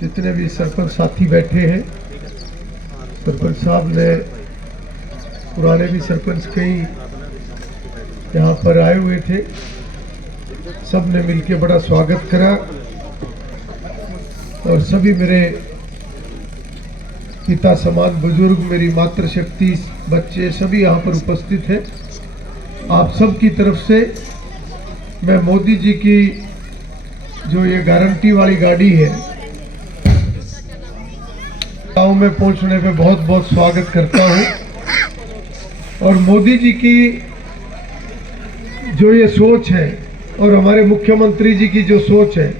जितने भी सरपंच साथी बैठे हैं, सरपंच साहब ने, पुराने भी सरपंच कई यहाँ पर आए हुए थे, सब ने मिलके बड़ा स्वागत करा और सभी मेरे पिता समान बुजुर्ग, मेरी मातृशक्ति, बच्चे सभी यहाँ पर उपस्थित हैं। आप सब की तरफ से मैं मोदी जी की जो ये गारंटी वाली गाड़ी है, गांव में पहुंचने पे बहुत बहुत स्वागत करता हूं। और मोदी जी की जो ये सोच है और हमारे मुख्यमंत्री जी की जो सोच है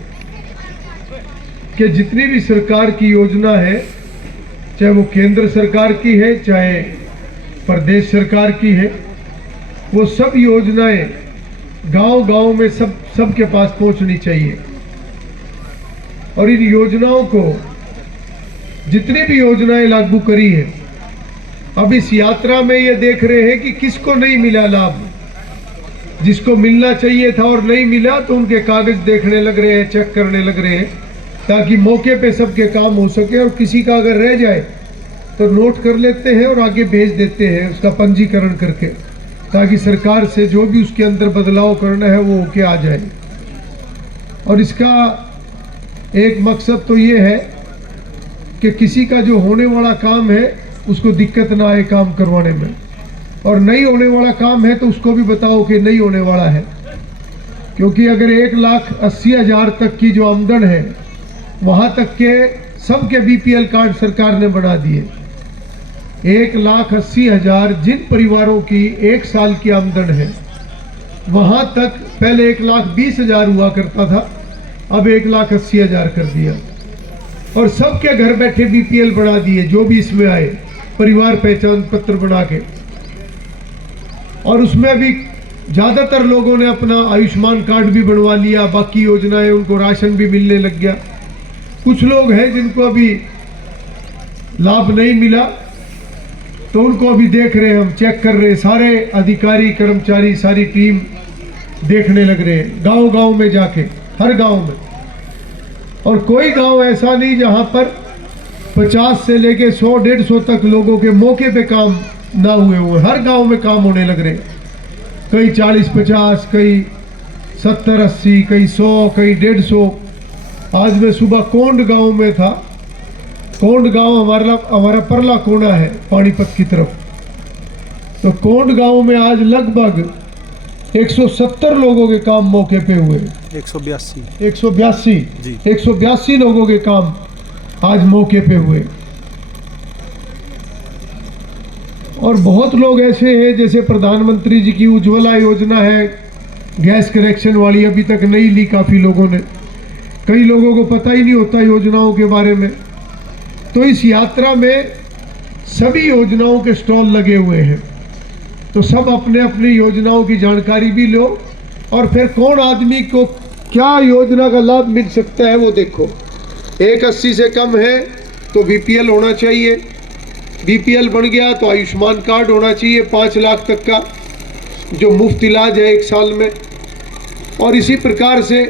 कि जितनी भी सरकार की योजना है, चाहे वो केंद्र सरकार की है चाहे प्रदेश सरकार की है, वो सब योजनाएं गांव-गांव में सबके पास पहुंचनी चाहिए। और इन योजनाओं को, जितनी भी योजनाएं लागू करी है, अब इस यात्रा में ये देख रहे हैं कि किसको नहीं मिला लाभ। जिसको मिलना चाहिए था और नहीं मिला तो उनके कागज देखने लग रहे हैं, चेक करने लग रहे हैं, ताकि मौके पे सबके काम हो सके। और किसी का अगर रह जाए तो नोट कर लेते हैं और आगे भेज देते हैं उसका पंजीकरण करके, ताकि सरकार से जो भी उसके अंदर बदलाव करना है वो होके आ जाए। और इसका एक मकसद तो ये है कि किसी का जो होने वाला काम है उसको दिक्कत ना आए काम करवाने में, और नहीं होने वाला काम है तो उसको भी बताओ कि नहीं होने वाला है। क्योंकि अगर 1,80,000 तक की जो आमदन है, वहाँ तक के सबके BPL कार्ड सरकार ने बना दिए। 1,80,000 जिन परिवारों की 1 साल की आमदन है, वहाँ तक पहले 1,20,000 हुआ करता था, अब 1,80,000 कर दिया। और सबके घर बैठे BPL बना दिए, जो भी इसमें आए, परिवार पहचान पत्र बना के। और उसमें भी ज़्यादातर लोगों ने अपना आयुष्मान कार्ड भी बनवा लिया, बाकी योजनाएं उनको राशन भी मिलने लग गया। कुछ लोग हैं जिनको अभी लाभ नहीं मिला, तो उनको अभी देख रहे हैं, हम चेक कर रहे हैं, सारे अधिकारी कर्मचारी, सारी टीम देखने लग रहे हैं गांव-गांव में जाके, हर गांव में। और कोई गांव ऐसा नहीं जहां पर 50 से लेके 100-150 तक लोगों के मौके पे काम ना हुए हुए। हर गांव में काम होने लग रहे, कई 40-50, कई 70-80, कई 100, कई 150। आज मैं सुबह कोंड गांव में था। कोंड गांव हमारा परला कोना है पानीपत की तरफ। तो कोंड गांव में आज लगभग 170 लोगों के काम मौके पे हुए। 182 लोगों के काम आज मौके पे हुए। और बहुत लोग ऐसे हैं, जैसे प्रधानमंत्री जी की उज्ज्वला योजना है, गैस कनेक्शन वाली, अभी तक नहीं ली काफ़ी लोगों ने। कई लोगों को पता ही नहीं होता योजनाओं के बारे में। तो इस यात्रा में सभी योजनाओं के स्टॉल लगे हुए हैं, तो सब अपने अपनी योजनाओं की जानकारी भी लो, और फिर कौन आदमी को क्या योजना का लाभ मिल सकता है वो देखो। 1,80 से कम है तो BPL होना चाहिए, BPL बन गया तो आयुष्मान कार्ड होना चाहिए 5 लाख तक का, जो मुफ्त इलाज है 1 साल में। और इसी प्रकार से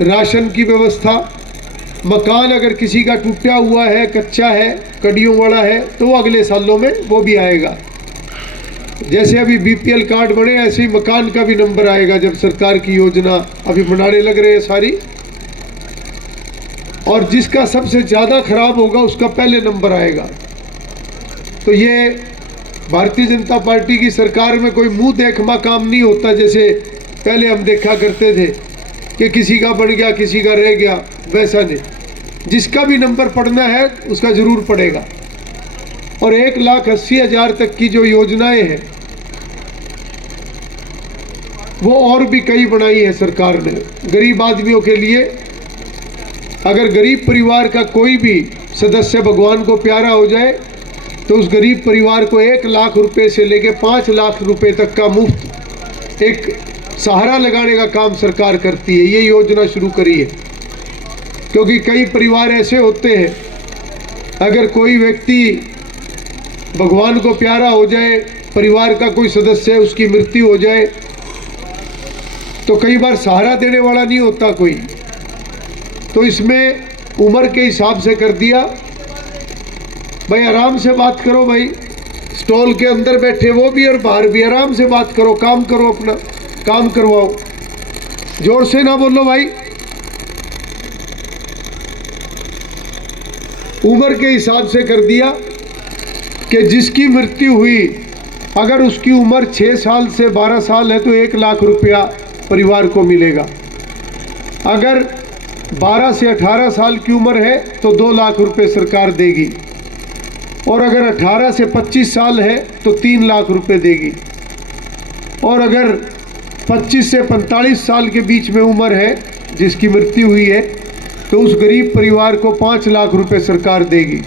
राशन की व्यवस्था, मकान अगर किसी का टूटा हुआ है, कच्चा है, कड़ियों वाला है, तो वो अगले सालों में वो भी आएगा। जैसे अभी BPL कार्ड बने, ऐसे ही मकान का भी नंबर आएगा जब सरकार की योजना अभी बनाने लग रहे हैं सारी। और जिसका सबसे ज़्यादा खराब होगा उसका पहले नंबर आएगा। तो ये भारतीय जनता पार्टी की सरकार में कोई मुंह देखमा काम नहीं होता, जैसे पहले हम देखा करते थे कि किसी का बन गया, किसी का रह गया, वैसा नहीं। जिसका भी नंबर पढ़ना है उसका ज़रूर पड़ेगा। और 1,80,000 तक की जो योजनाएं हैं, वो और भी कई बनाई है सरकार ने गरीब आदमियों के लिए। अगर गरीब परिवार का कोई भी सदस्य भगवान को प्यारा हो जाए, तो उस गरीब परिवार को 1 लाख रुपए से लेके 5 लाख रुपए तक का मुफ्त एक सहारा लगाने का काम सरकार करती है। ये योजना शुरू करी है, क्योंकि कई परिवार ऐसे होते हैं, अगर कोई व्यक्ति भगवान को प्यारा हो जाए, परिवार का कोई सदस्य, उसकी मृत्यु हो जाए, तो कई बार सहारा देने वाला नहीं होता कोई। तो इसमें उम्र के हिसाब से कर दिया। भाई आराम से बात करो, भाई स्टॉल के अंदर बैठे वो भी और बाहर भी आराम से बात करो, काम करो, अपना काम करवाओ, जोर से ना बोलो भाई। उम्र के हिसाब से कर दिया कि जिसकी मृत्यु हुई, अगर उसकी उम्र 6 साल से 12 साल है तो 1 लाख रुपया परिवार को मिलेगा। अगर 12 से 18 साल की उम्र है तो 2 लाख रुपए सरकार देगी, और अगर 18 से 25 साल है तो 3 लाख रुपए देगी, और अगर 25 से 45 साल के बीच में उम्र है जिसकी मृत्यु हुई है तो उस गरीब परिवार को 5 लाख रुपए सरकार देगी,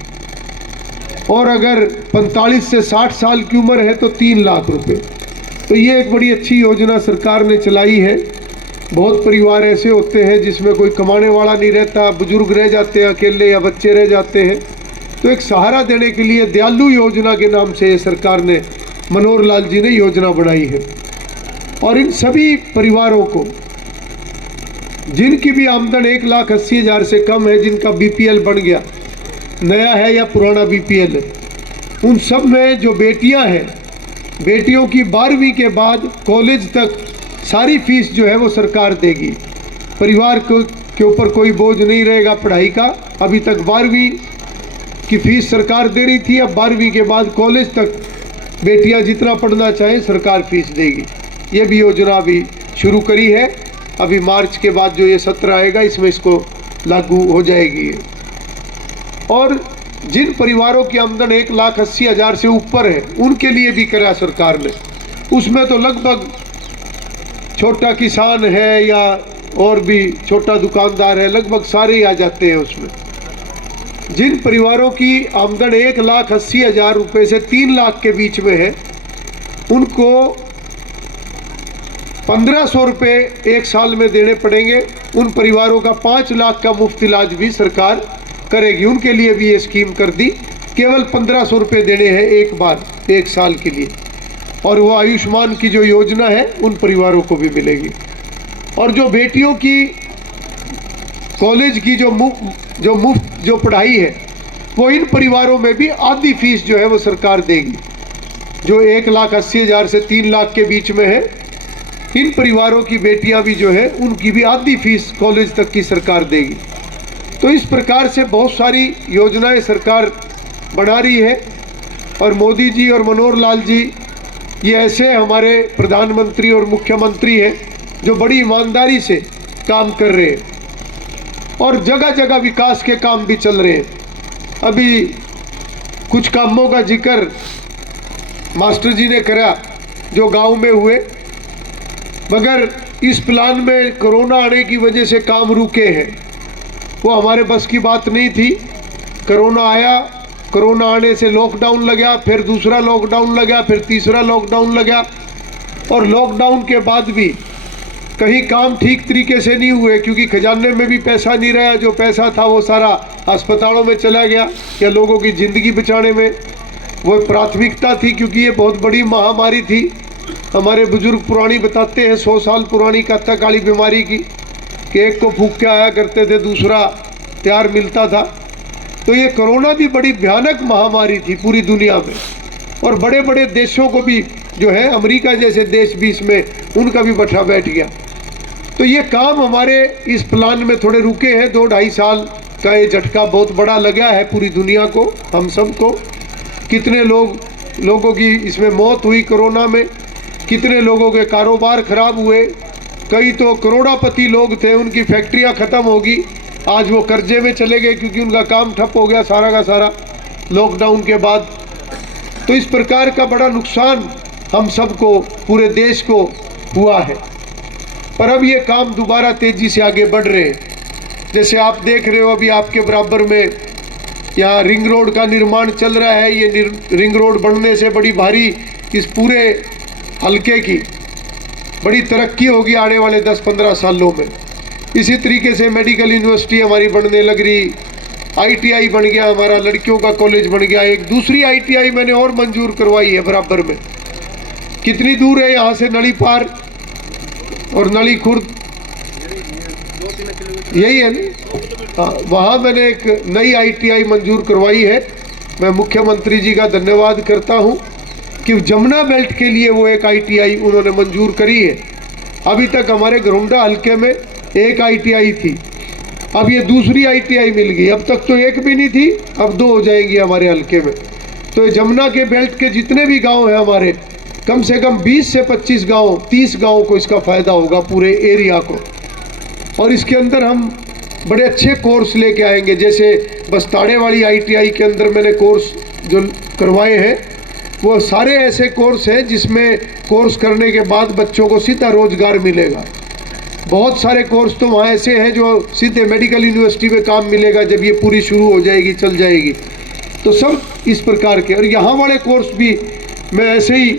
और अगर 45 से 60 साल की उम्र है तो 3 लाख रुपए। तो ये एक बड़ी अच्छी योजना सरकार ने चलाई है। बहुत परिवार ऐसे होते हैं जिसमें कोई कमाने वाला नहीं रहता, बुजुर्ग रह जाते हैं अकेले या बच्चे रह जाते हैं, तो एक सहारा देने के लिए दयालु योजना के नाम से सरकार ने, मनोहर लाल जी ने योजना बनाई है। और इन सभी परिवारों को जिनकी भी आमदन 1,80,000 से कम है, जिनका बीपीएल बन गया, नया है या पुराना बीपीएल है, उन सब में जो बेटियां हैं, बेटियों की 12वीं के बाद कॉलेज तक सारी फीस जो है वो सरकार देगी। परिवार के ऊपर कोई बोझ नहीं रहेगा पढ़ाई का। अभी तक 12वीं की फीस सरकार दे रही थी, अब 12वीं के बाद कॉलेज तक बेटियां जितना पढ़ना चाहें सरकार फीस देगी। ये भी योजना अभी शुरू करी है। अभी मार्च के बाद जो ये सत्र आएगा इसमें इसको लागू हो जाएगी। और जिन परिवारों की आमदन 1,80,000 से ऊपर है उनके लिए भी करा सरकार ने। उसमें तो लगभग छोटा किसान है या और भी छोटा दुकानदार है, लगभग सारे ही आ जाते हैं उसमें। जिन परिवारों की आमदन 1,80,000 रुपये से 3 लाख के बीच में है उनको 1,500 रुपये 1 साल में देने पड़ेंगे। उन परिवारों का 5 लाख का मुफ्त इलाज भी सरकार करेगी। उनके लिए भी ये स्कीम कर दी, केवल 1,500 रुपये देने हैं एक बार 1 साल के लिए। और वो आयुष्मान की जो योजना है उन परिवारों को भी मिलेगी। और जो बेटियों की कॉलेज की जो मुफ्त जो पढ़ाई है वो इन परिवारों में भी आधी फीस जो है वो सरकार देगी। जो 1,80,000 से 3 लाख के बीच में है, इन परिवारों की बेटियां भी जो है उनकी भी आधी फीस कॉलेज तक की सरकार देगी। तो इस प्रकार से बहुत सारी योजनाएं सरकार बना रही है। और मोदी जी और मनोहर लाल जी ये ऐसे हमारे प्रधानमंत्री और मुख्यमंत्री हैं जो बड़ी ईमानदारी से काम कर रहे हैं, और जगह जगह विकास के काम भी चल रहे हैं। अभी कुछ कामों का जिक्र मास्टर जी ने करा जो गांव में हुए, मगर इस प्लान में कोरोना आने की वजह से काम रुके हैं। वो हमारे बस की बात नहीं थी। कोरोना आया, कोरोना आने से लॉकडाउन लगा, फिर दूसरा लॉकडाउन लगा, फिर तीसरा लॉकडाउन लगा, और लॉकडाउन के बाद भी कहीं काम ठीक तरीके से नहीं हुए क्योंकि खजाने में भी पैसा नहीं रहा। जो पैसा था वो सारा अस्पतालों में चला गया या लोगों की ज़िंदगी बचाने में वो प्राथमिकता थी, क्योंकि ये बहुत बड़ी महामारी थी। हमारे बुजुर्ग पुरानी बताते हैं 100 साल पुरानी कथा काली बीमारी की, कि एक को फूंक के आया करते थे, दूसरा तैयार मिलता था। तो ये कोरोना भी बड़ी भयानक महामारी थी पूरी दुनिया में, और बड़े बड़े देशों को भी जो है, अमेरिका जैसे देश भी इसमें उनका भी बठा बैठ गया। तो ये काम हमारे इस प्लान में थोड़े रुके हैं। 2-2.5 साल का ये झटका बहुत बड़ा लगा है पूरी दुनिया को, हम सबको। कितने लोगों की इसमें मौत हुई कोरोना में, कितने लोगों के कारोबार खराब हुए, कई तो करोड़ापति लोग थे उनकी फैक्ट्रियां ख़त्म होगी, आज वो कर्जे में चले गए क्योंकि उनका काम ठप हो गया सारा का सारा लॉकडाउन के बाद। तो इस प्रकार का बड़ा नुकसान हम सबको, पूरे देश को हुआ है। पर अब ये काम दोबारा तेज़ी से आगे बढ़ रहे हैं। जैसे आप देख रहे हो अभी आपके बराबर में यहाँ रिंग रोड का निर्माण चल रहा है। ये रिंग रोड बनने से बड़ी भारी इस पूरे हलके की बड़ी तरक्की होगी आने वाले 10-15 सालों में। इसी तरीके से मेडिकल यूनिवर्सिटी हमारी बनने लग रही, ITI बन गया हमारा, लड़कियों का कॉलेज बन गया। एक दूसरी ITI मैंने और मंजूर करवाई है बराबर में। कितनी दूर है यहाँ से नली पार और नली खुर्द, यही है ना, वहाँ मैंने एक नई ITI मंजूर करवाई है। मैं मुख्यमंत्री जी का धन्यवाद करता हूँ कि जमुना बेल्ट के लिए वो एक ITI उन्होंने मंजूर करी है। अभी तक हमारे घरौंडा हल्के में एक ITI थी, अब ये दूसरी ITI मिल गई। अब तक तो एक भी नहीं थी, अब 2 हो जाएंगी हमारे हल्के में। तो ये जमुना के बेल्ट के जितने भी गांव हैं हमारे, कम से कम 20 से 25 गांव, 30 गांव को इसका फ़ायदा होगा, पूरे एरिया को। और इसके अंदर हम बड़े अच्छे कोर्स लेके आएंगे। जैसे बस्ताड़े वाली ITI के अंदर मैंने कोर्स जो करवाए हैं, वो सारे ऐसे कोर्स हैं जिसमें कोर्स करने के बाद बच्चों को सीधा रोजगार मिलेगा। बहुत सारे कोर्स तो वहाँ ऐसे हैं जो सीधे मेडिकल यूनिवर्सिटी में काम मिलेगा जब ये पूरी शुरू हो जाएगी, चल जाएगी। तो सब इस प्रकार के, और यहाँ वाले कोर्स भी मैं ऐसे ही,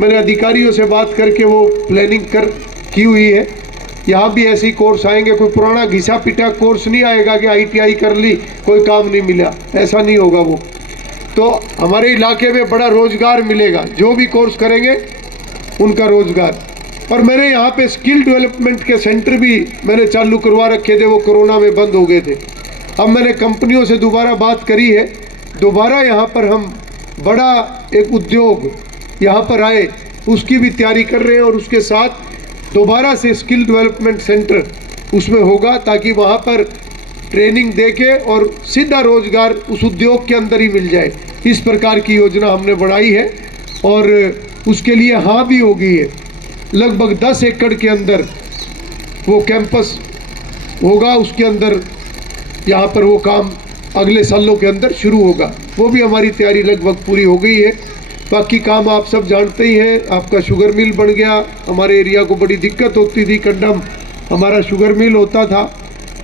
मैंने अधिकारियों से बात करके वो प्लानिंग की हुई है। यहाँ भी ऐसे ही कोर्स आएंगे। कोई पुराना घिसा पिटा कोर्स नहीं आएगा कि ITI कर ली कोई काम नहीं मिला, ऐसा नहीं होगा वो। तो हमारे इलाके में बड़ा रोजगार मिलेगा, जो भी कोर्स करेंगे उनका रोजगार। और मैंने यहाँ पे स्किल डेवलपमेंट के सेंटर भी मैंने चालू करवा रखे थे, वो कोरोना में बंद हो गए थे। अब मैंने कंपनियों से दोबारा बात करी है, दोबारा यहाँ पर हम बड़ा एक उद्योग यहाँ पर आए, उसकी भी तैयारी कर रहे हैं। और उसके साथ दोबारा से स्किल डेवलपमेंट सेंटर उसमें होगा, ताकि वहाँ पर ट्रेनिंग देके और सीधा रोजगार उस उद्योग के अंदर ही मिल जाए। इस प्रकार की योजना हमने बनाई है और उसके लिए हाँ भी हो गई है। लगभग 10 एकड़ के अंदर वो कैंपस होगा, उसके अंदर यहाँ पर वो काम अगले सालों के अंदर शुरू होगा। वो भी हमारी तैयारी लगभग पूरी हो गई है। बाकी काम आप सब जानते ही हैं। आपका शुगर मिल बन गया, हमारे एरिया को बड़ी दिक्कत होती थी, कंडम हमारा शुगर मिल होता था।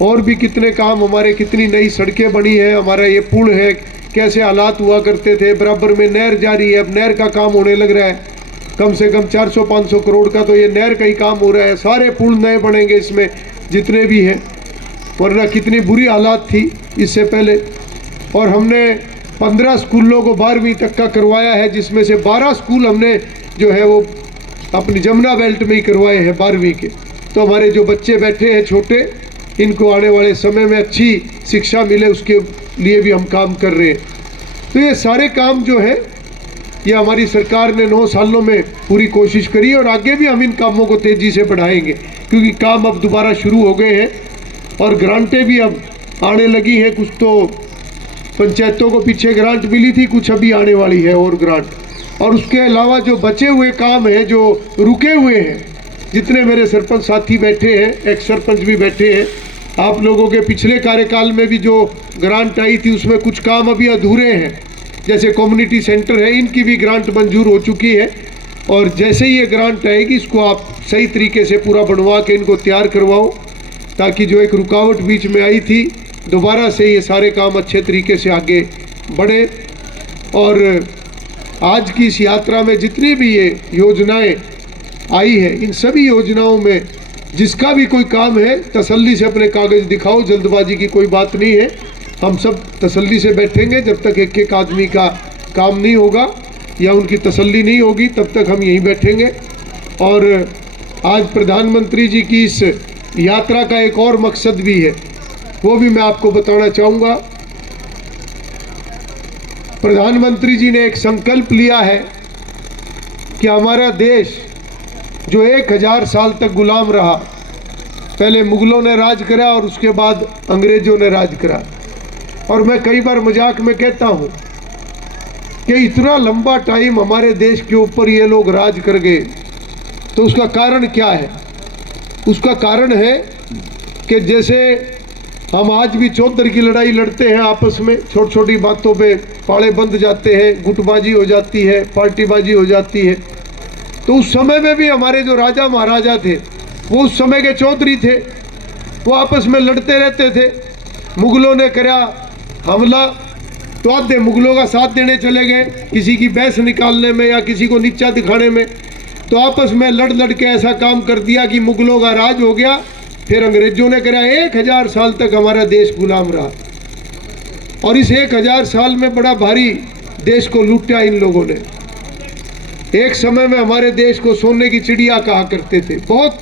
और भी कितने काम हमारे, कितनी नई सड़कें बनी है, हमारा ये पुल है, कैसे हालात हुआ करते थे। बराबर में नहर जारी है, अब नहर का काम होने लग रहा है, कम से कम 400-500 करोड़ का तो ये नहर का ही काम हो रहा है। सारे पुल नए बनेंगे इसमें जितने भी हैं, वरना कितनी बुरी हालात थी इससे पहले। और हमने 15 स्कूलों को 12वीं तक का करवाया है, जिसमें से 12 स्कूल हमने जो है वो अपनी जमुना बेल्ट में ही करवाए हैं 12वीं के। तो हमारे जो बच्चे बैठे हैं छोटे, इनको आने वाले समय में अच्छी शिक्षा मिले, उसके लिए भी हम काम कर रहे हैं। तो ये सारे काम जो है ये हमारी सरकार ने 9 सालों में पूरी कोशिश करी है, और आगे भी हम इन कामों को तेज़ी से बढ़ाएंगे, क्योंकि काम अब दोबारा शुरू हो गए हैं और ग्रांटें भी अब आने लगी हैं। कुछ तो पंचायतों को पीछे ग्रांट मिली थी, कुछ अभी आने वाली है और ग्रांट। और उसके अलावा जो बचे हुए काम हैं, जो रुके हुए हैं, जितने मेरे सरपंच साथी बैठे हैं, एक्स सरपंच भी बैठे हैं, आप लोगों के पिछले कार्यकाल में भी जो ग्रांट आई थी उसमें कुछ काम अभी अधूरे हैं। जैसे कम्युनिटी सेंटर है, इनकी भी ग्रांट मंजूर हो चुकी है, और जैसे ही ये ग्रांट आएगी इसको आप सही तरीके से पूरा बनवा के इनको तैयार करवाओ, ताकि जो एक रुकावट बीच में आई थी, दोबारा से ये सारे काम अच्छे तरीके से आगे बढ़े। और आज की इस यात्रा में जितनी भी ये योजनाएं आई है, इन सभी योजनाओं में जिसका भी कोई काम है, तसल्ली से अपने कागज़ दिखाओ, जल्दबाजी की कोई बात नहीं है। हम सब तसल्ली से बैठेंगे, जब तक एक एक आदमी का काम नहीं होगा या उनकी तसल्ली नहीं होगी तब तक हम यहीं बैठेंगे। और आज प्रधानमंत्री जी की इस यात्रा का एक और मकसद भी है, वो भी मैं आपको बताना चाहूँगा। प्रधानमंत्री जी ने एक संकल्प लिया है कि हमारा देश जो 1000 साल तक गुलाम रहा, पहले मुग़लों ने राज करा और उसके बाद अंग्रेज़ों ने राज करा। और मैं कई बार मजाक में कहता हूँ कि इतना लंबा टाइम हमारे देश के ऊपर ये लोग राज कर गए, तो उसका कारण क्या है? उसका कारण है कि जैसे हम आज भी चौधर की लड़ाई लड़ते हैं आपस में, छोटी छोटी बातों पे पाड़े बंध जाते हैं, गुटबाजी हो जाती है, पार्टीबाजी हो जाती है। तो उस समय में भी हमारे जो राजा महाराजा थे, वो उस समय के चौधरी थे, वो आपस में लड़ते रहते थे। मुग़लों ने करा हमला तो आधे मुग़लों का साथ देने चले गए, किसी की भैंस निकालने में या किसी को नीचा दिखाने में। तो आपस में लड़ लड़ के ऐसा काम कर दिया कि मुग़लों का राज हो गया। फिर अंग्रेज़ों ने करा 1000 साल तक हमारा देश गुलाम रहा, और इस 1000 साल में बड़ा भारी देश को लूटा इन लोगों ने। एक समय में हमारे देश को सोने की चिड़िया कहा करते थे, बहुत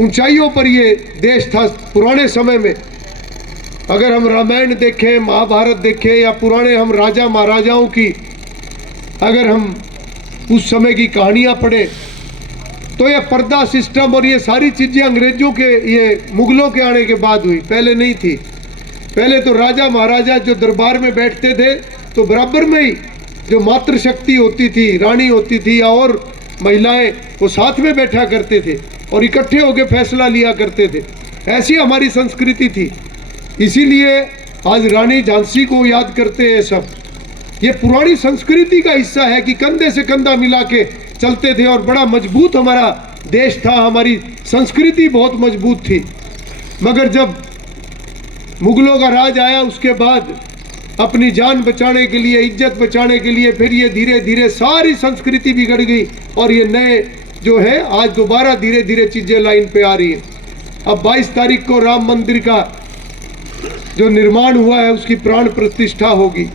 ऊंचाइयों पर ये देश था पुराने समय में। अगर हम रामायण देखें, महाभारत देखें या पुराने हम राजा महाराजाओं की अगर हम उस समय की कहानियाँ पढ़ें तो ये पर्दा सिस्टम और ये सारी चीज़ें अंग्रेजों के, ये मुगलों के आने के बाद हुई, पहले नहीं थी। पहले तो राजा महाराजा जो दरबार में बैठते थे तो बराबर में ही जो मातृशक्ति होती थी, रानी होती थी या और महिलाएं, वो साथ में बैठा करते थे और इकट्ठे होकर फैसला लिया करते थे। ऐसी हमारी संस्कृति थी, इसीलिए आज रानी झांसी को याद करते हैं सब। ये पुरानी संस्कृति का हिस्सा है कि कंधे से कंधा मिला के चलते थे और बड़ा मजबूत हमारा देश था, हमारी संस्कृति बहुत मजबूत थी। मगर जब मुगलों का राज आया उसके बाद अपनी जान बचाने के लिए, इज्जत बचाने के लिए फिर ये धीरे धीरे सारी संस्कृति बिगड़ गई और ये नए जो है आज दोबारा धीरे धीरे चीज़ें लाइन पे आ रही है। अब 22 तारीख को राम मंदिर का जो निर्माण हुआ है उसकी प्राण प्रतिष्ठा होगी।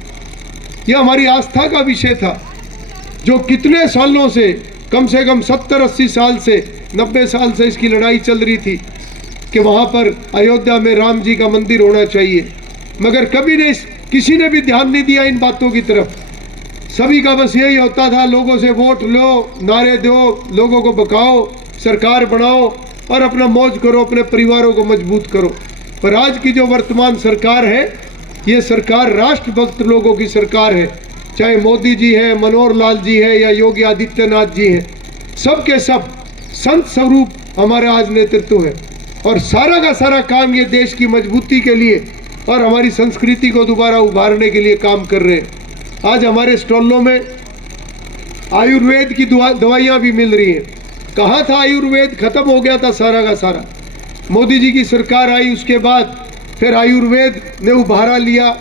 यह हमारी आस्था का विषय था जो कितने सालों से कम 70-80 साल से 90 साल से इसकी लड़ाई चल रही थी कि वहाँ पर अयोध्या में राम जी का मंदिर होना चाहिए। मगर कभी नहीं, किसी ने भी ध्यान नहीं दिया इन बातों की तरफ। सभी का बस यही होता था, लोगों से वोट लो, नारे दो, लोगों को बकाओ, सरकार बनाओ और अपना मौज करो, अपने परिवारों को मजबूत करो। पर आज की जो वर्तमान सरकार है, ये सरकार राष्ट्रभक्त लोगों की सरकार है। चाहे मोदी जी है, मनोहर लाल जी है या योगी आदित्यनाथ जी है, सब के सब संत स्वरूप हमारा आज नेतृत्व है और सारा का सारा काम ये देश की मजबूती के लिए और हमारी संस्कृति को दोबारा उभारने के लिए काम कर रहे हैं। आज हमारे स्टॉलों में आयुर्वेद की दवाइयाँ भी मिल रही हैं। कहाँ था आयुर्वेद? खत्म हो गया था सारा का सारा। मोदी जी की सरकार आई उसके बाद फिर आयुर्वेद ने उभारा लिया,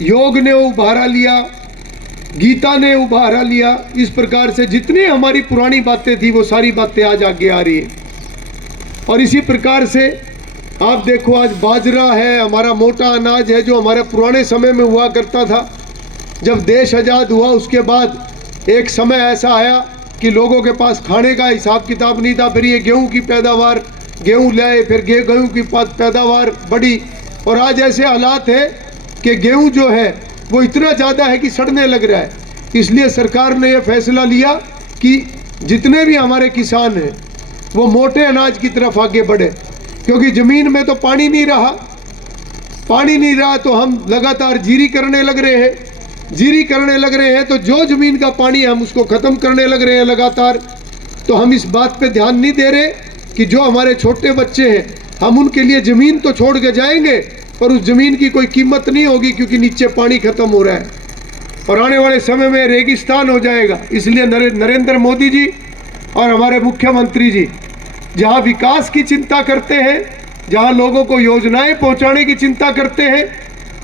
योग ने उभारा लिया, गीता ने उभारा लिया। इस प्रकार से जितनी हमारी पुरानी बातें थी वो सारी बातें आज आगे आ रही है। और इसी प्रकार से आप देखो आज बाजरा है, हमारा मोटा अनाज है जो हमारे पुराने समय में हुआ करता था। जब देश आज़ाद हुआ उसके बाद एक समय ऐसा आया कि लोगों के पास खाने का हिसाब किताब नहीं था। फिर ये गेहूँ की पैदावार, गेहूँ लाए, फिर गेहूँ की पैदावार बढ़ी और आज ऐसे हालात है कि गेहूँ जो है वो इतना ज़्यादा है कि सड़ने लग रहा है। इसलिए सरकार ने यह फैसला लिया कि जितने भी हमारे किसान हैं वो मोटे अनाज की तरफ आगे बढ़े, क्योंकि ज़मीन में तो पानी नहीं रहा। पानी नहीं रहा तो हम लगातार जीरी करने लग रहे हैं। जीरी करने लग रहे हैं तो जो ज़मीन का पानी है हम उसको ख़त्म करने लग रहे हैं लगातार। तो हम इस बात पे ध्यान नहीं दे रहे कि जो हमारे छोटे बच्चे हैं हम उनके लिए ज़मीन तो छोड़ के जाएंगे पर उस ज़मीन की कोई कीमत नहीं होगी क्योंकि नीचे पानी ख़त्म हो रहा है और आने वाले समय में रेगिस्तान हो जाएगा। इसलिए नरेंद्र मोदी जी और हमारे मुख्यमंत्री जी जहाँ विकास की चिंता करते हैं, जहाँ लोगों को योजनाएं पहुँचाने की चिंता करते हैं,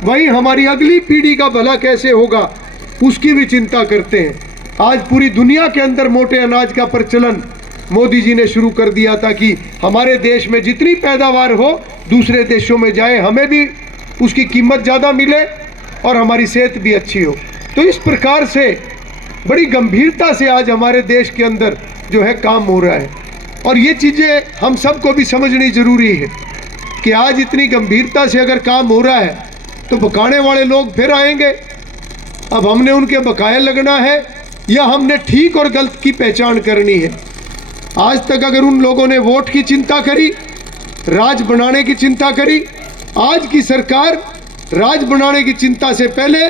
वहीं हमारी अगली पीढ़ी का भला कैसे होगा उसकी भी चिंता करते हैं। आज पूरी दुनिया के अंदर मोटे अनाज का प्रचलन मोदी जी ने शुरू कर दिया था कि हमारे देश में जितनी पैदावार हो दूसरे देशों में जाए, हमें भी उसकी कीमत ज़्यादा मिले और हमारी सेहत भी अच्छी हो। तो इस प्रकार से बड़ी गंभीरता से आज हमारे देश के अंदर जो है काम हो रहा है और ये चीज़ें हम सबको भी समझनी ज़रूरी है कि आज इतनी गंभीरता से अगर काम हो रहा है तो बकाने वाले लोग फिर आएंगे। अब हमने उनके बकाए लगना है या हमने ठीक और गलत की पहचान करनी है। आज तक अगर उन लोगों ने वोट की चिंता करी, राज बनाने की चिंता करी, आज की सरकार राज बनाने की चिंता से पहले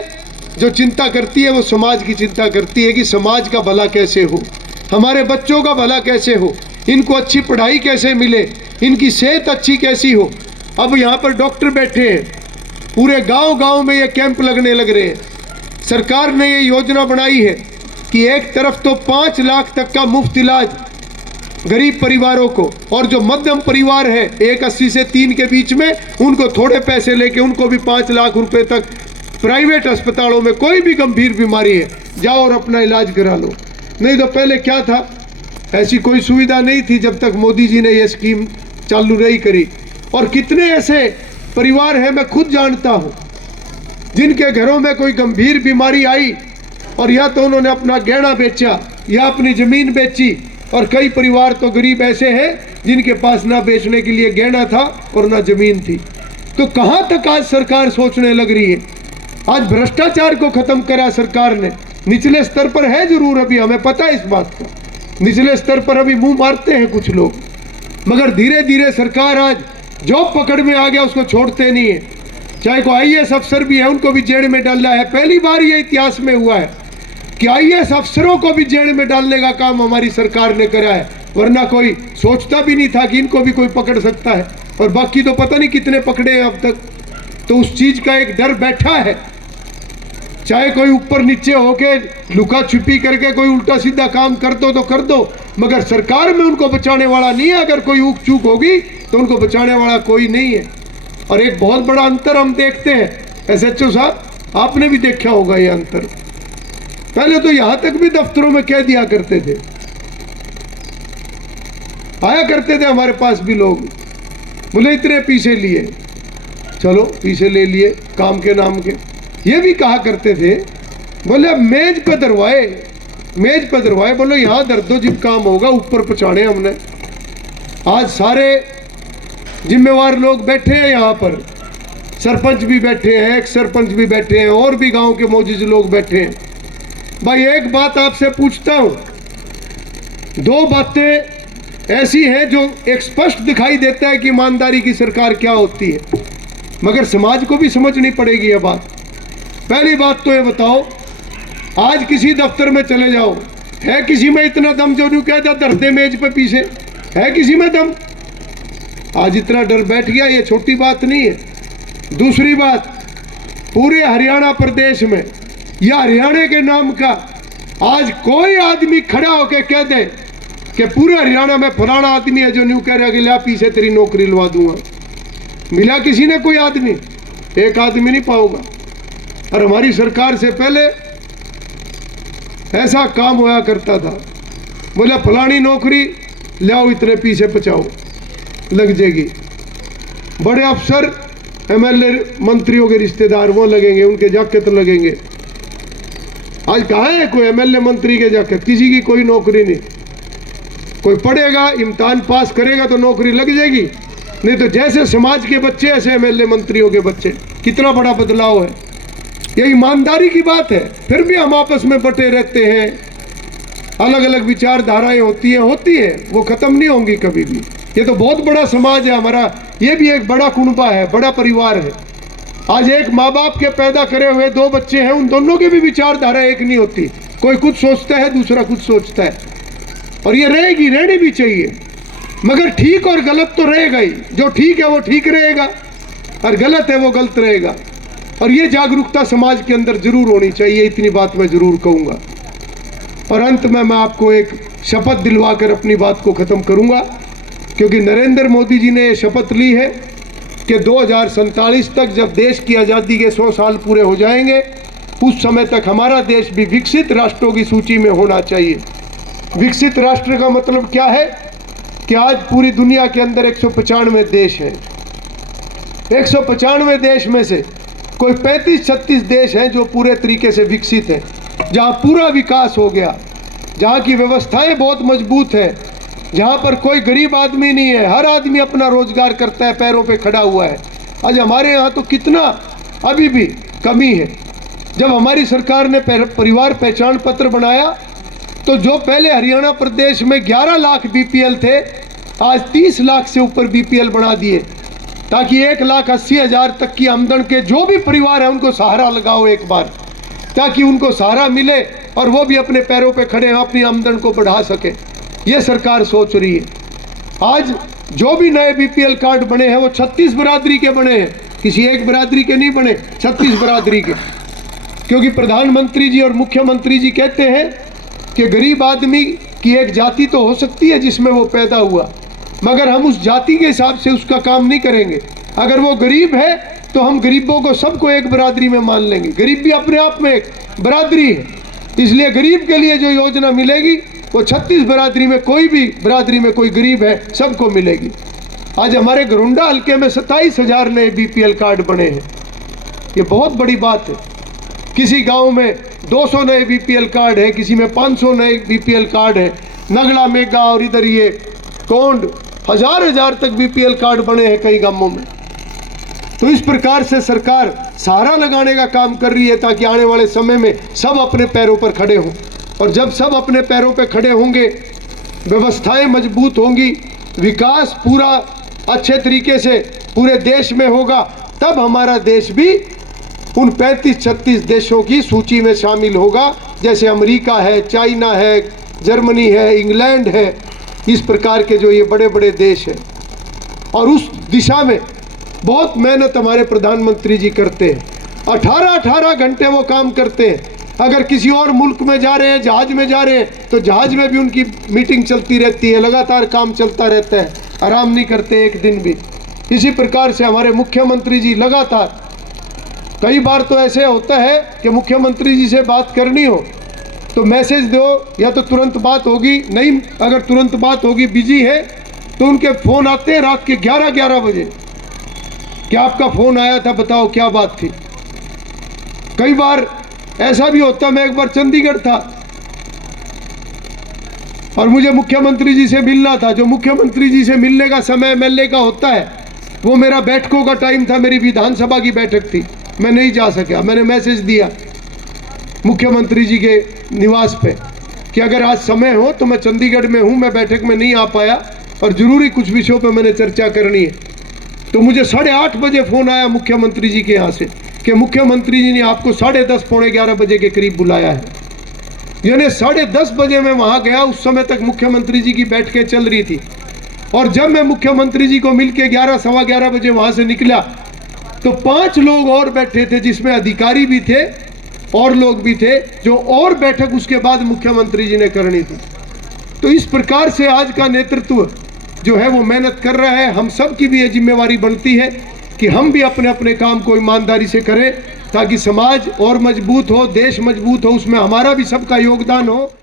जो चिंता करती है वो समाज की चिंता करती है कि समाज का भला कैसे हो, हमारे बच्चों का भला कैसे हो, इनको अच्छी पढ़ाई कैसे मिले, इनकी सेहत अच्छी कैसी हो। अब यहाँ पर डॉक्टर बैठे हैं, पूरे गांव-गांव में ये कैंप लगने लग रहे हैं। सरकार ने ये योजना बनाई है कि एक तरफ तो 5 लाख तक का मुफ्त इलाज गरीब परिवारों को और जो मध्यम परिवार है 1.80 से 3 के बीच में उनको थोड़े पैसे लेके उनको भी 5 लाख रुपए तक प्राइवेट अस्पतालों में कोई भी गंभीर बीमारी है जाओ और अपना इलाज करा लो। नहीं तो पहले क्या था, ऐसी कोई सुविधा नहीं थी जब तक मोदी जी ने ये स्कीम चालू नहीं करी। और कितने ऐसे परिवार हैं, मैं खुद जानता हूँ, जिनके घरों में कोई गंभीर बीमारी आई और या तो उन्होंने अपना गहना बेचा या अपनी ज़मीन बेची और कई परिवार तो गरीब ऐसे हैं जिनके पास ना बेचने के लिए गहना था और ना ज़मीन थी। तो कहां तक आज सरकार सोचने लग रही है? आज भ्रष्टाचार को खत्म करा सरकार ने, निचले स्तर पर है जरूर, अभी हमें पता है इस बात का, निचले स्तर पर अभी मुंह मारते हैं कुछ लोग, मगर धीरे धीरे सरकार आज जो पकड़ में आ गया उसको छोड़ते नहीं है। चाहे कोई आईएएस अफसर भी है उनको भी जेल में डाला है। पहली बार ये इतिहास में हुआ है कि आईएएस अफसरों को भी जेल में डालने का काम हमारी सरकार ने करा है, वरना कोई सोचता भी नहीं था कि इनको भी कोई पकड़ सकता है, और बाकी तो पता नहीं कितने पकड़े हैं अब तक। तो उस चीज का एक डर बैठा है, चाहे कोई ऊपर नीचे होके लुका छुपी करके कोई उल्टा सीधा काम कर दो तो कर दो, मगर सरकार में उनको बचाने वाला नहीं है। अगर कोई ऊक चूक होगी तो उनको बचाने वाला कोई नहीं है। और एक बहुत बड़ा अंतर हम देखते हैं, एसएचओ साहब आपने भी देखा होगा ये अंतर। पहले तो यहां तक भी दफ्तरों में कह दिया करते थे, आया करते थे हमारे पास भी लोग, बोले इतने पीछे लिए, चलो पीछे ले लिए काम के नाम के। ये भी कहा करते थे, बोले अब मेज पे दरवाए, मेज पे दरवाए, बोलो यहाँ दर दो जब काम होगा, ऊपर पहुँचाने हमने। आज सारे जिम्मेवार लोग बैठे हैं यहाँ पर, सरपंच भी बैठे हैं, एक्स सरपंच भी बैठे हैं, और भी गांव के मौजूद लोग बैठे हैं। भाई एक बात आपसे पूछता हूँ, दो बातें ऐसी हैं जो एक स्पष्ट दिखाई देता है कि ईमानदारी की सरकार क्या होती है, मगर समाज को भी समझनी पड़ेगी ये बात। पहली बात तो ये बताओ, आज किसी दफ्तर में चले जाओ, है किसी में इतना दम जो न्यू कहता धरते मेज पे पीछे, है किसी में दम? आज इतना डर बैठ गया, ये छोटी बात नहीं है। दूसरी बात, पूरे हरियाणा प्रदेश में या हरियाणा के नाम का आज कोई आदमी खड़ा होकर कह दे कि पूरे हरियाणा में फलाना आदमी है जो न्यू कह रहा है कि ला पीछे तेरी नौकरी लवा दूंगा, मिला किसी ने कोई आदमी? एक आदमी नहीं पाओगा। और हमारी सरकार से पहले ऐसा काम होया करता था, बोले फलानी नौकरी लाओ इतने पीछे पचाओ लग जाएगी। बड़े अफसर एमएलए मंत्रियों के रिश्तेदार वो लगेंगे, उनके जाकेट लगेंगे। आज कहाँ है कोई एमएलए मंत्री के जाकेट? किसी की कोई नौकरी नहीं। कोई पढ़ेगा, इम्तिहान पास करेगा तो नौकरी लग जाएगी, नहीं तो जैसे समाज के बच्चे ऐसे एमएलए मंत्रियों के बच्चे। कितना बड़ा बदलाव है, ये ईमानदारी की बात है। फिर भी हम आपस में बटे रहते हैं, अलग अलग विचारधाराएं होती हैं, वो खत्म नहीं होंगी कभी भी। ये तो बहुत बड़ा समाज है हमारा, ये भी एक बड़ा कुनबा है, बड़ा परिवार है। आज एक माँ बाप के पैदा करे हुए दो बच्चे हैं, उन दोनों की भी विचारधारा एक नहीं होती, कोई कुछ सोचता है, दूसरा कुछ सोचता है। और ये रहेगी, रहनी भी चाहिए, मगर ठीक और गलत तो रहेगा ही। जो ठीक है वो ठीक रहेगा और गलत है वो गलत रहेगा। और ये जागरूकता समाज के अंदर जरूर होनी चाहिए, इतनी बात मैं जरूर कहूँगा। और अंत में मैं आपको एक शपथ दिलवा कर अपनी बात को ख़त्म करूँगा, क्योंकि नरेंद्र मोदी जी ने ये शपथ ली है कि 2047 तक जब देश की आज़ादी के 100 साल पूरे हो जाएंगे, उस समय तक हमारा देश भी विकसित राष्ट्रों की सूची में होना चाहिए। विकसित राष्ट्र का मतलब क्या है कि आज पूरी दुनिया के अंदर 195 देश हैं। 195 देश में से कोई 35-36 देश हैं जो पूरे तरीके से विकसित हैं, जहाँ पूरा विकास हो गया, जहाँ की व्यवस्थाएं बहुत मजबूत है, जहाँ पर कोई गरीब आदमी नहीं है, हर आदमी अपना रोजगार करता है, पैरों पे खड़ा हुआ है। आज हमारे यहाँ तो कितना अभी भी कमी है। जब हमारी सरकार ने परिवार पहचान पत्र बनाया तो जो पहले हरियाणा प्रदेश में 11 लाख बीपीएल थे, आज 30 लाख से ऊपर बीपीएल बना दिए, ताकि 1,80,000 तक की आमदन के जो भी परिवार है उनको सहारा लगाओ एक बार, ताकि उनको सहारा मिले और वो भी अपने पैरों पे खड़े हैं, अपनी आमदन को बढ़ा सके। ये सरकार सोच रही है। आज जो भी नए बीपीएल कार्ड बने हैं वो 36 बिरादरी के बने हैं, किसी एक बिरादरी के नहीं बने, 36 बिरादरी के। क्योंकि प्रधानमंत्री जी और मुख्यमंत्री जी कहते हैं कि गरीब आदमी की एक जाति तो हो सकती है जिसमें वो पैदा हुआ, मगर हम उस जाति के हिसाब से उसका काम नहीं करेंगे। अगर वो गरीब है तो हम गरीबों को सबको एक बिरादरी में मान लेंगे। गरीब भी अपने आप में एक बिरादरी है, इसलिए गरीब के लिए जो योजना मिलेगी वो 36 बिरादरी में, कोई भी बिरादरी में कोई गरीब है सबको मिलेगी। आज हमारे घरुंडा हल्के में 27,000 नए बीपीएल कार्ड बने हैं, ये बहुत बड़ी बात है। किसी गांव में 200 नए बीपीएल कार्ड है, किसी में 500 नए बीपीएल कार्ड है। नगला मेगा और इधर ये कोंड हजार तक बीपीएल कार्ड बने हैं कई गांवों में। तो इस प्रकार से सरकार सहारा लगाने का काम कर रही है ताकि आने वाले समय में सब अपने पैरों पर खड़े हों। और जब सब अपने पैरों पर खड़े होंगे, व्यवस्थाएं मजबूत होंगी, विकास पूरा अच्छे तरीके से पूरे देश में होगा, तब हमारा देश भी उन 35-36 देशों की सूची में शामिल होगा, जैसे अमेरिका है, चाइना है, जर्मनी है, इंग्लैंड है, इस प्रकार के जो ये बड़े बड़े देश हैं। और उस दिशा में बहुत मेहनत हमारे प्रधानमंत्री जी करते हैं। 18-18 घंटे वो काम करते हैं। अगर किसी और मुल्क में जा रहे हैं, जहाज में जा रहे हैं, तो जहाज में भी उनकी मीटिंग चलती रहती है, लगातार काम चलता रहता है, आराम नहीं करते एक दिन भी। इसी प्रकार से हमारे मुख्यमंत्री जी लगातार, कई बार तो ऐसे होता है कि मुख्यमंत्री जी से बात करनी हो तो मैसेज दो या तो तुरंत बात होगी, नहीं अगर तुरंत बात होगी, बिजी है, तो उनके फ़ोन आते हैं रात के 11-11 बजे कि आपका फ़ोन आया था, बताओ क्या बात थी। कई बार ऐसा भी होता, मैं एक बार चंडीगढ़ था और मुझे मुख्यमंत्री जी से मिलना था। जो मुख्यमंत्री जी से मिलने का समय एमएलए का होता है, वो मेरा बैठकों का टाइम था, मेरी विधानसभा की बैठक थी, मैं नहीं जा सका। मैंने मैसेज दिया मुख्यमंत्री जी के निवास पे कि अगर आज समय हो तो मैं चंडीगढ़ में हूँ, मैं बैठक में नहीं आ पाया और ज़रूरी कुछ विषयों पे मैंने चर्चा करनी है। तो मुझे 8:30 बजे फ़ोन आया मुख्यमंत्री जी के यहाँ से कि मुख्यमंत्री जी ने आपको 10:30 पौने 11 बजे के करीब बुलाया है। यानी 10:30 बजे मैं वहाँ गया, उस समय तक मुख्यमंत्री जी की बैठकें चल रही थी। और जब मैं मुख्यमंत्री जी को मिल के 11-11:15 बजे वहाँ से निकला तो 5 लोग और बैठे थे, जिसमें अधिकारी भी थे और लोग भी थे, जो और बैठक उसके बाद मुख्यमंत्री जी ने करनी थी। तो इस प्रकार से आज का नेतृत्व जो है वो मेहनत कर रहा है। हम सब की भी ये जिम्मेवारी बनती है कि हम भी अपने अपने काम को ईमानदारी से करें ताकि समाज और मजबूत हो, देश मजबूत हो, उसमें हमारा भी सबका योगदान हो।